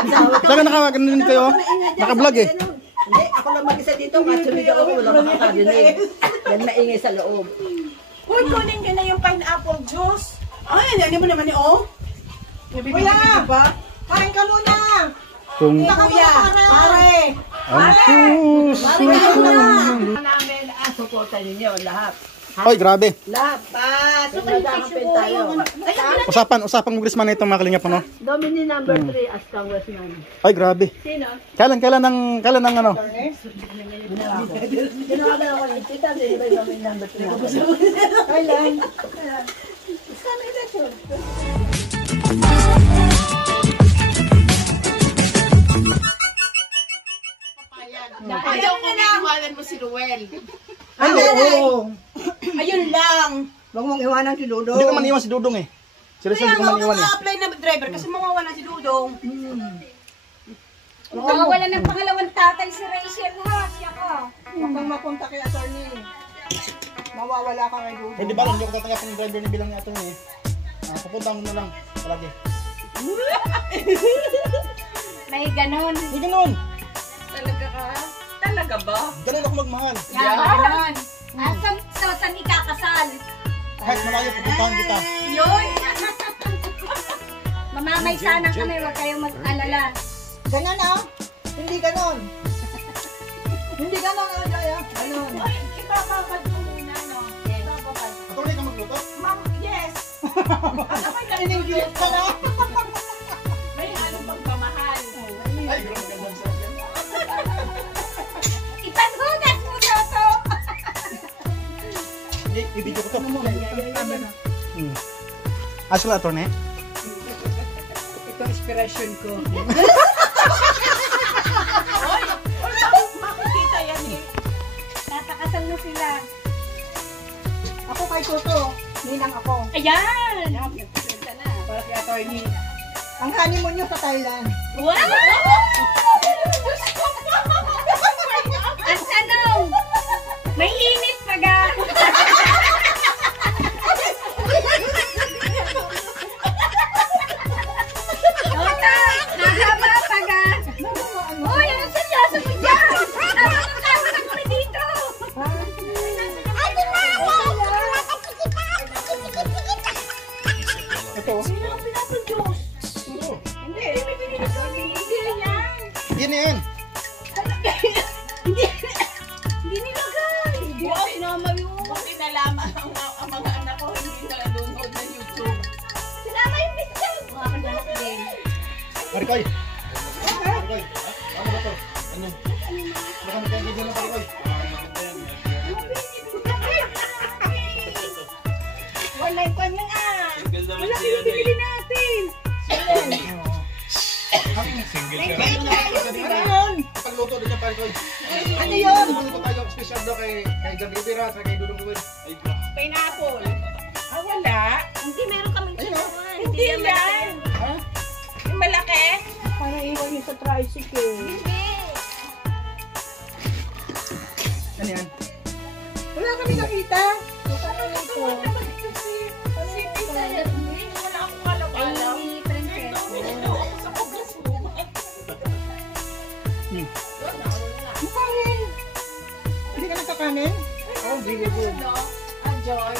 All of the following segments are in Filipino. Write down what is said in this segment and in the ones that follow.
Saka nakakaganin kayo? Naka-vlog eh. Hindi, ako lang mag-isa dito. Kasunod ako, wala makakarinig. Yan maingay sa loob. Uy, kunin nyo na yung pineapple juice. Ay, hindi mo naman oh. Kuya, kain ka muna. Kung... Kuya, pare. Ang puso. Namin, suportan ninyo lahat. Oy, grabe. Lahat. Nagkakampin tayo. Usapang congressman na itong mga kalingap, ano? Domini number 3 as congressman. Ay, grabe. Sino? Kailan ang ano? Ginawagan ako yung tita, di ba yung domini number 3? Kailan? Sana election. Ayaw ko na iwanan mo si Ruel. Ay, oo. Ayun lang. Huwag mong iwanan si Dudong. Hindi ko man iwan si Dudong eh. Seryoso, hindi ko man iwan eh. apply na driver kasi mawawala si Dudong. Mawawala ng pangalawang tatay si Rachel ha. Siya ka. Huwag kang mapunta kay attorney. Mawawala ka kay Dudong. Hindi ba, hindi ko tatanggap ng driver ni bilang niya ito eh. Pupunta mo na lang palagi. May ganon. Hindi ganun. Talaga ka? Talaga ba? Ganun ako magmahal. Yan, ganon. Saan ikakasal? Kahit malayo, pupuntahan kita. Yun. Mamamay sana kami, huwag kayong mag-alala. Ganon ah? Hindi ganon. Hindi ganon ah, Jaya. Ganon. Ipapapad mo muna, no? Ipapapad. Patuloy ka magluto? Ma'am, yes. Ano ba yung juice ka na? May ano pagpamahal. Ay, grabe ka lang sa akin. Ipanhugas mo na to. I-video ko to. Asla ito na eh. Ito inspiration ko. Oy, makikita yan eh. Napakasal na sila. Ako kay Toto, ninang ako. Ayan. Para kay attorney. Ang honeymoon nyo sa Thailand. Wow! Ang tanong, may init paga. Tota, nahaba paga. Uy, ano seryoso mo dyan? Ano tawag ako dito? Ito. Hindi, may binili kami. Hindi yan. Yan yan. Hindi nilagay. Wow, sinama yun. Bakit nalaman ang mga anak ko hindi na nanonood ng YouTube? Sinama yung picture. Makakaganak din. Parikoy. Parikoy. Ano ba to? Ano? Baka magkakagyan ng parikoy. Wala yung kanya ah. Wala pinibili natin. Pagluto din ng parikoy. Ano yun? Pagluto tayo special daw kay Jan Rivera at kay Dudong Ruel. Pineapple. Ah, wala. Hindi, meron kaming chinuhan. Hindi yan. Yung malaki? Para iwan niyo sa tricycle. Hindi. Ano yan? Wala kami nakita. Ay, princess. Makanin. Hindi ka nagkakanin? Oh, very good. Joy,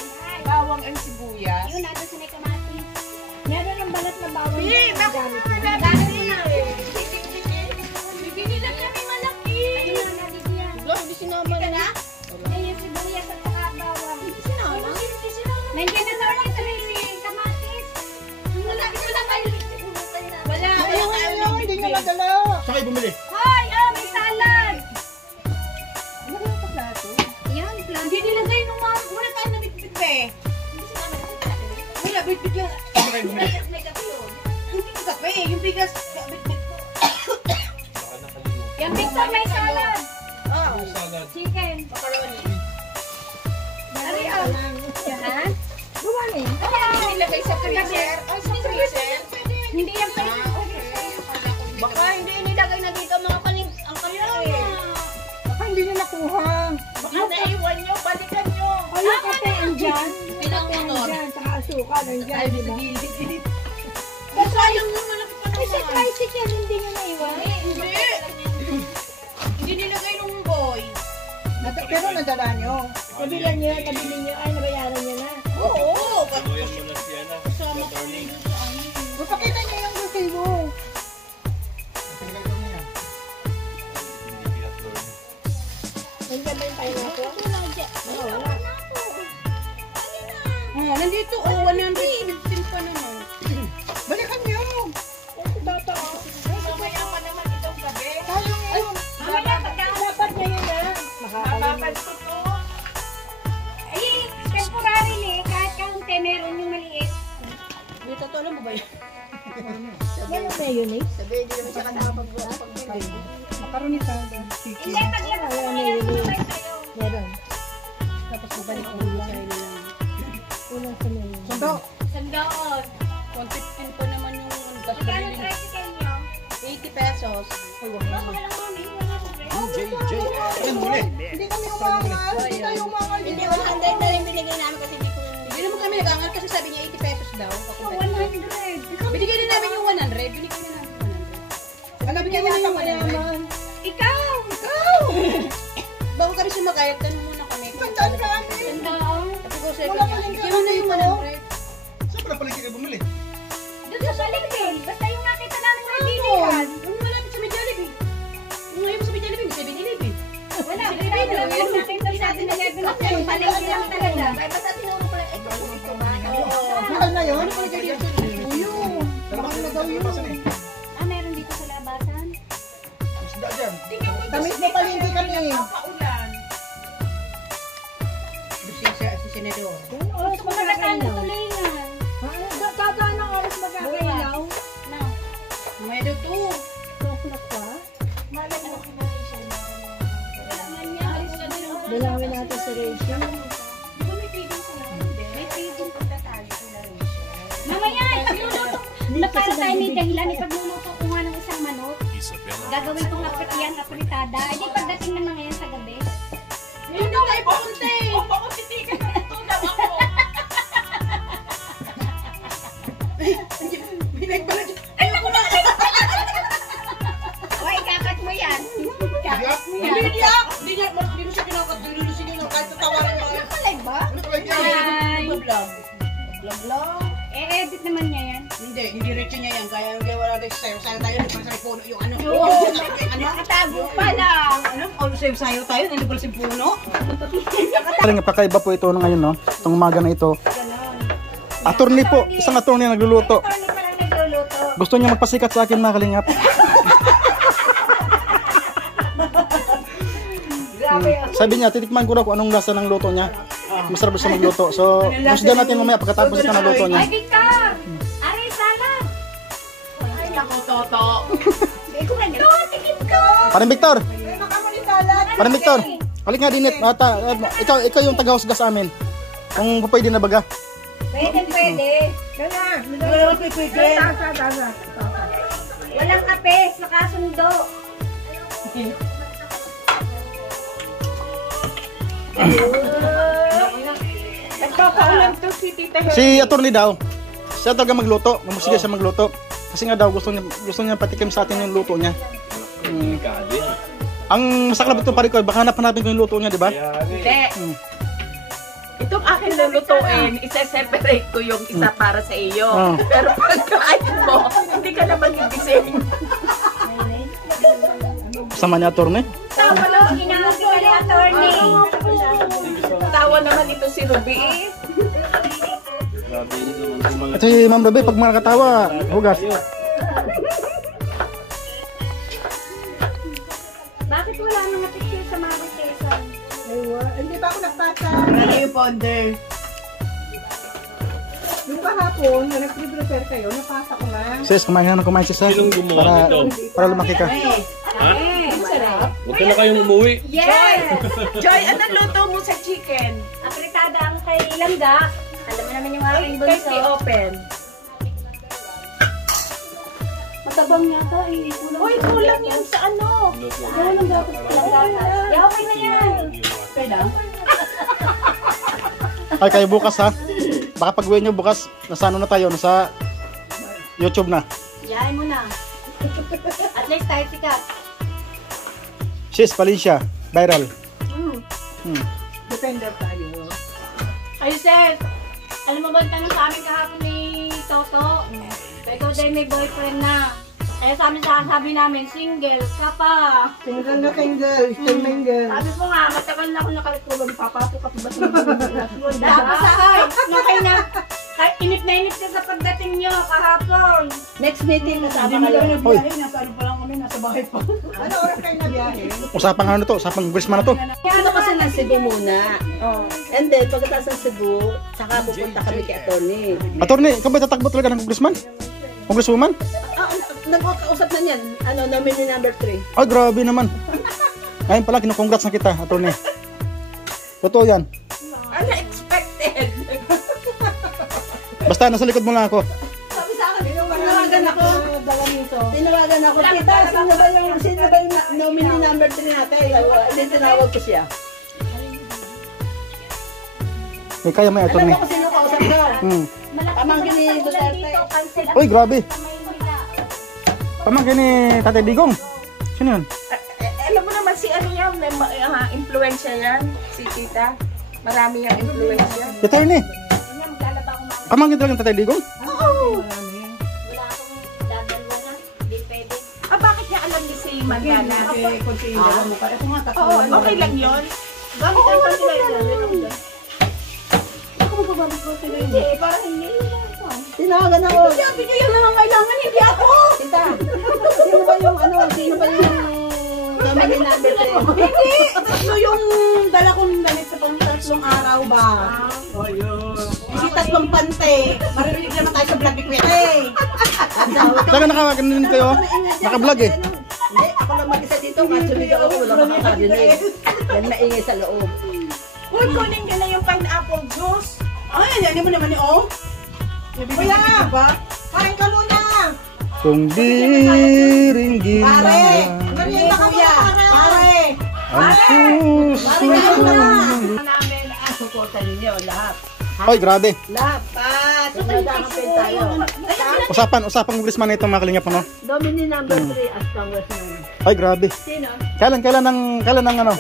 bawang and sibuyas. Yun, nandun sa may kamatis. Meron ng balat na bawang. Hindi, baka Dami na. Bibili lang kami malaki. Ayun na, nabibigyan. hindi sinama na. Ay, yung sibuyas at saka bawang. Nandiyan na daw ito may kamatis. Wala kayo. Wala. Ayaw, hindi nyo nadala. Saan kayo bumili? Hoy, may salad. Ano ba yung plato? Yan, plan. Hindi nilagay nung mga wala tayo nabitbit eh. Wala, bitbit yun. Saan kayo bumili? May kape yun. Hindi ko kape, yung bigas, bitbit ko. Yan, Victor, may salad. Oh, Chicken. macaroni. Ano yun? Yan. Dumanin. Hindi nilagay sa freezer. Ay, sa freezer. Hindi yan pa yun. Baka hindi nilagay na dito mga kaling ang kaya eh. Baka hindi niyo nakuha. Baka naiwan nyo, balikan nyo. Ay, yung kape andyan. Pinang motor. Andyan, tsaka asukal andyan, di ba? Sayang naman ang panahon. sa tricycle, hindi nyo naiwan. Hindi nilagay nung boy. Pero nadala nyo. Nabilan nyo, nabili nyo, ay nabayaran nyo na. Oo. Tuloyan mo na siya na. Kasama ko Attorney. Mapakita nyo yung resibo. Hindi attorney. Nandiyan ba yung pineapple? Oh, nandito. Oh, 115 pa naman. Balikan nyo. Mamaya pa naman itong gabi. Tayo yun. Mamaya, dapat nyo yun na. Mapapad ko to. Ay, temporary eh. Kahit kaunti, meron yung maliit. Dito to, alam mo ba yun? Yan yung mayonnaise. Sabi, hindi naman siya nakapag-pag-pag. Makaroni ka. Hindi, paglabas ko na yung sabay sa'yo. Meron. Tapos babalik ko yung sa'yo na lang. Unang sa menu. Sundo. Sandoon. 115 pa naman yung tapos Magkano nabili tricycle nyo? 80 pesos. Baka lang mami, wala ko bread. Ayan, muli. Hindi kami umangal. Hindi tayo umangal. Hindi, 100 na rin binigay namin kasi hindi ko hindi naman kami nag-angal kasi sabi niya 80 pesos daw. Oh, 100. Binigay din namin yung 100. Binigay na namin yung 100. Ano bigyan namin yung 100? Ikaw! Bago kami sumakay, tanong muna kami. Sandaan ka amin. Sandoon. Tapos ko sabi Wala niya, pa rin bigyan mo na yung 100. Saan pala pala kayo bumili? Doon sa Palengke. Basta yung nakita namin sa bilihan. Yung malapit sa may Jollibee. Yung ngayon sa may Jollibee, may 7-Eleven. Wala, basta yung nakita natin na level of yung Palengke lang talaga. Basta tinuro ko lang, ito yung kumain. Mahal na yun. Uyo. Mahal na daw yun. Ah, meron dito sa labasan? Isda dyan. Tamis na palindi kami. Paulan. Si Senador. Gusto ko nakataan sa tulingan. Kagaan ng oras magkakailaw. No. May daw to. 2 o'clock pa. Malay mo. Kailangan niya. Alis ka din. Dalawin natin sa ratio. Di ba may feeding sila? May feeding pagkatali sila rin. Mamaya, ipagluluto. Para tayo may dahilan, ipagluluto ko nga ng isang manok. Gagawin kong yan, apritada. Ay, di pagdating naman ngayon sa gabi. Hindi tayo pumunti. Pakutitikan na ito daw ako. Binagbalag. Ay, naku na. Uy, kakat mo yan. Kakat mo yan. Hindi niya. Hindi mo siya kinakat. Dilulusin niyo kahit tatawaran mo. Malay ba? Ano pala yan? Ay, Vlog. Vlog lang. edit naman niya yan. Hindi diretso niya yan. Kaya hindi wala rin sayo. Sana tayo nagpasa sa puno yung ano. Nakatago pa lang. Ano? All sayo sayo tayo. Nandun pala si puno. Parang pakaiba po ito ngayon, no? Itong umaga na ito. Attorney po, isang attorney na nagluluto. Attorney pa lang nagluluto. Gusto niya magpasikat sa akin, mga kalingap. Sabi niya, titikman ko daw kung anong lasa ng luto niya. Masarap siya magluto. So, husgan natin mamaya pagkatapos na ng luto niya. Ay, Victor! Aray, salad! Ay, nako, Toto. Hindi ko lang. Tikip ko! Parang Victor! Salad. Parang Victor! Halik nga dinit. Ikaw yung taga-husga sa amin. Kung pwede na baga. Pwede, pwede. Walang kape, nakasundo. Nagpapaulam to si Tita Helen. Si attorney daw, siya talaga magluto. Mamusika siya magluto. Kasi nga daw, gusto niya patikim sa atin yung luto niya. Ang masaklap ito pare ko, baka hanap-hanapin ko yung luto niya, di ba? Hindi. Itong akin lulutuin, isa-separate ko yung isa para sa iyo. Oh. Pero pagkain mo, hindi ka na magigising. Sama niya attorney. Tawa naman, Ginamit ka ni attorney. tawa naman ito si Ruby. Ito si Ma'am Ruby, pag makakatawa, hugas. Bakit wala mga picture sa mga vacation? Hindi ba ako nagpasa? Ano yung ponder? Yung kahapon, na nag-prepare kayo, napasa ko na. Sis, kumain na ng kumain sis, ha? Sinong gumawa nito? Para lumaki ka. Sarap. Huwag ka na kayong umuwi. Yes! Joy, anong luto mo sa chicken? Apritada ang kay Langga. Alam mo naman yung aking Kay bunso. open. Matabang yata eh. Uy, kulang yan sa ano. Gawin ng gatas ko lang gatas. Okay na yan. Pwede? Ay, kayo bukas ha. Baka pag-uwi nyo bukas, nasa ano na tayo, nasa YouTube na. Yan. Yayain mo na. At least tayo sikat. Sis, Valencia. Viral. Depender tayo. Ay, sir. Alam mo ba ang tanong sa amin kahapon ni Toto? Ikaw dahil may boyfriend na. Eh sa amin sabi namin, single ka pa. Single na single. Still mingle. Sabi ko nga, matagal na ako nakalikulang papapo ka pa ba sa mga Tapos ay, nakay na. Kahit inip na inip ka sa pagdating nyo kahapon. Next meeting kasama Hindi mo kayo. lang nabiyahe, nasa ano pa lang kami, nasa bahay pa. Ano oras kayo nabiyahe? Usapang ano to? Usapang Christmas na to. Ano kasi ng Cebu muna. And then, pagkatapos ng Cebu, saka pupunta kami kay Atty. Attorney, ikaw ba tatakbo talaga ng congressman? Congresswoman? Nagkakausap na niyan. Ano, nominee number 3. Ay, grabe naman. Ngayon pala, kinukongrats na kita, attorney. Totoo yan. Unexpected! Basta, nasa likod mo lang ako. Sabi sa akin, tinawagan ako. Tinawagan ako. Tita, sino ba yung nominee number 3 natin? Hindi tinawag ko siya. May kaya may Alam attorney. mo kung sino kausap ko? Pamangkin ni Duterte. Uy, grabe. Pamangkin ni Tatay Digong. Sino yun? Alam mo naman si ano yan, may influensya yan, si tita. Marami yung influensya. Attorney. Pamangkin talaga ng Tatay Digong? Oo! Wala akong dadalwa na. Hindi pwede. Ah, bakit niya alam ni si Mariana? mo pa. Ako nga, Oo, okay lang yun. Gamit ang pagkailan. Hindi, parang hindi. Tinawagan ako. Sabi niyo yung nangangailangan, hindi ako! Tita, sino ba yung sino ba yung nominee number 3? Hindi! Tatlo yung dala kong damit sa pang-tatlong araw ba? Hindi tatlong pante. Maririnig naman tayo sa vlog ni Kuya. Talaga nakakanin kayo. Naka-vlog eh. Hindi, ako lang mag-isa dito. Matsumigaw ako, wala makakarinig. Yan maingay sa loob. Uy, kunin nyo na yung pineapple juice. Ay, yan mo naman ni O. Kuya, kain ka muna. Kung di rin Pare, ginawa merienda ka muna, pare. ang puso. Namin, suportan ninyo lahat. Oy, grabe. Lahat. Nagkakapin tayo. Usapang congressman na itong mga kalingap, ano? Nominee number 3 as congressman. Ay, grabe. Sino? Kailan ng ano?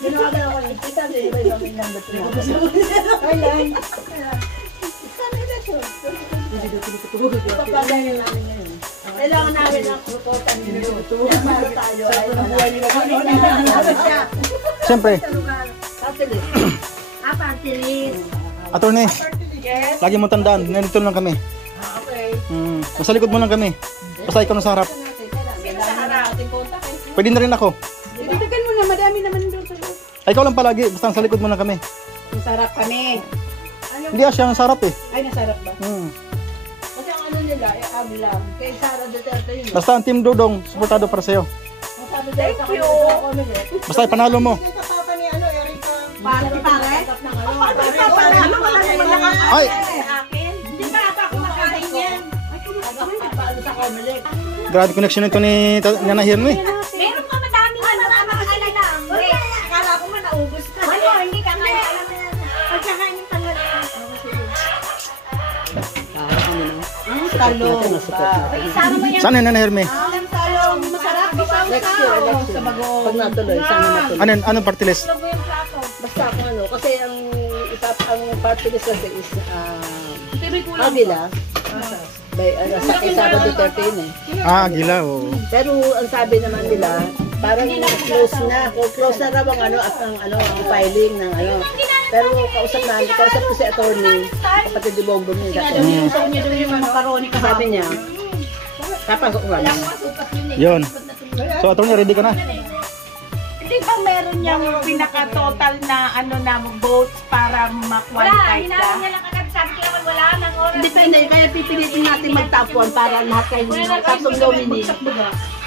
Tinawagan ako ni Tita, di ba yung nominee number 3? Kailan? Papagayin namin ngayon. Kailangan namin ng suportan ninyo. Para tayo ay Siyempre, Patilis. Patilis. attorney, lagi mo tandaan, nandito lang kami. Okay. Nasa likod mo lang kami. Basta ikaw nasa harap. Sino sa harap? Pwede na rin ako. Didagdagan mo na, madami naman doon sa'yo. Ay, ikaw lang palagi, basta nasa likod mo lang kami. Masarap kami. Hindi siya nasa harap eh. Ay, nasarap ba? Kasi ang ano nila, abla. Kay Sara Duterte yun. Basta ang Team Dudong, suportado para sa'yo. Thank you. Basta ipanalo mo. Pare? Ano wala naman nakakain Ay! sa akin? Hindi pa ata ako makain yan. Paano sa Comelec? Grabe connection nito ni Nana Hirme. Meron pa madami na makakaalala lang. Akala ko man naubos ka. Ano, hindi ka kaya alam na yan. Pagkakain yung tangal. Talong. Isama mo yan. Saan yung Nana Hirme? Ang talong, masarap. Next year, election. Pag natuloy, sana matuloy. Anong party list? Tulog mo yung plato. Basta kung ano, kasi ang party list kasi is Avila. Sa kay Sara Duterte yun eh. Ah, gila. Oh. Pero ang sabi naman nila, parang close na raw ang ano at ang filing ng ano. Pero kausap ko si attorney, kapatid ni Bongbong niya. Gusto niya doon yung macaroni ka. Sabi niya, kapasok ko lang. Yun. So, attorney, ready ka na? Hindi ba meron niyang pinaka-total na ano na votes para Wala, ma-qualify hinawin ka? niya lang agad. Sabi ko naman wala nang oras. Depende, kaya pipilitin natin mag-top 1 para lahat kayo tatlong nominee.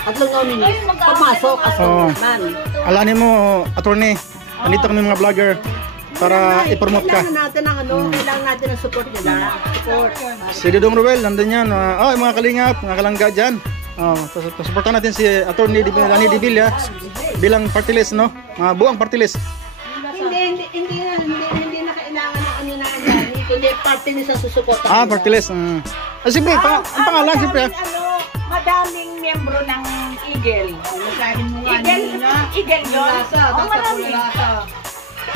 Tatlong nominee, pumasok as congressman. Alanin mo, attorney, andito kami mga vlogger para i-promote ka. Kailangan natin ng ano, kailangan natin ng support nila. Support. Si Dudong Ruel, nandun yan. Mga kalingap, mga kalangga dyan. Supportan natin si attorney Lani Di Villa bilang party list, no? Buang party list. Hindi na kailangan ng ano na yan. Kundi party list ang susuportan. Party list. Ah, siyempre, ang pangalan, siyempre. Madaming miyembro ng Eagle. Eagle yun.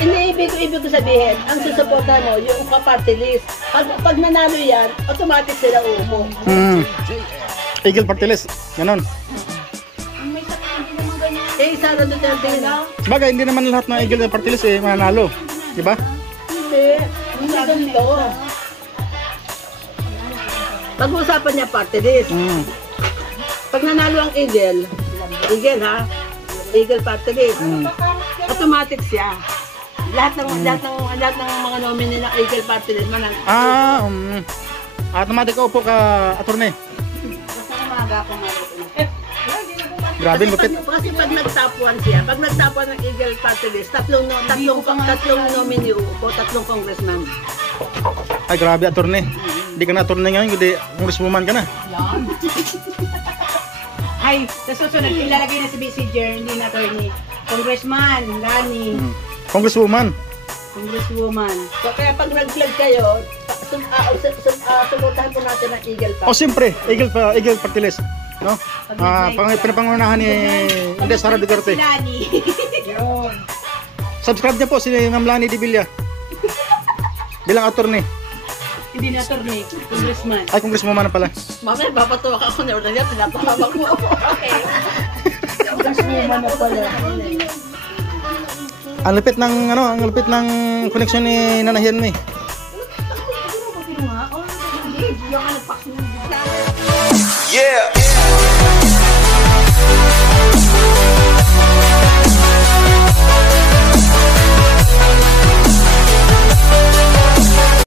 Hindi, ibig ko sabihin, ang susuporta mo, yung ka-party list. Pag nanalo yan, automatic sila uupo. Eagle Party List. Ganon. Eh, Sara Duterte na. Sabagay, hindi naman lahat ng Eagle Party List mananalo. Diba? Hindi ganito. Pag-uusapan niya party list. Pag nanalo ang Eagle ha, Eagle party list. Automatic siya. Lahat ng mga nominee ng Eagle party list manang. Automatic upo ka, attorney. Basta umaga ako Grabe, lupit. Kasi pag nag-top 1 siya, pag nag-top 1 ng Eagle party list, tatlong nominee uupo, tatlong congressman. Ay, grabe, attorney. Hindi ka na attorney ngayon, kundi congresswoman ka na. Ay, sa susunod, ilalagay na si Jer, hindi na attorney. Congressman, Lani, Congresswoman. Congresswoman. So kaya pag nag-vlog kayo, suportahan po natin ang Eagle party. O, siyempre, Eagle Party List. No? Pinapangunahan ni Sara Duterte. Lani. Yun. Subscribe niya po si Ma'am Lani Di Villa. Bilang attorney. Hindi na attorney, congressman. Ay, congresswoman na pala. Mamaya, papatawa ka ako na order niya, pinapahawak mo ako. Okay. Congresswoman na pala. Ang lupit ng connection ni Nanahian mo eh. Yung ano, Yeah.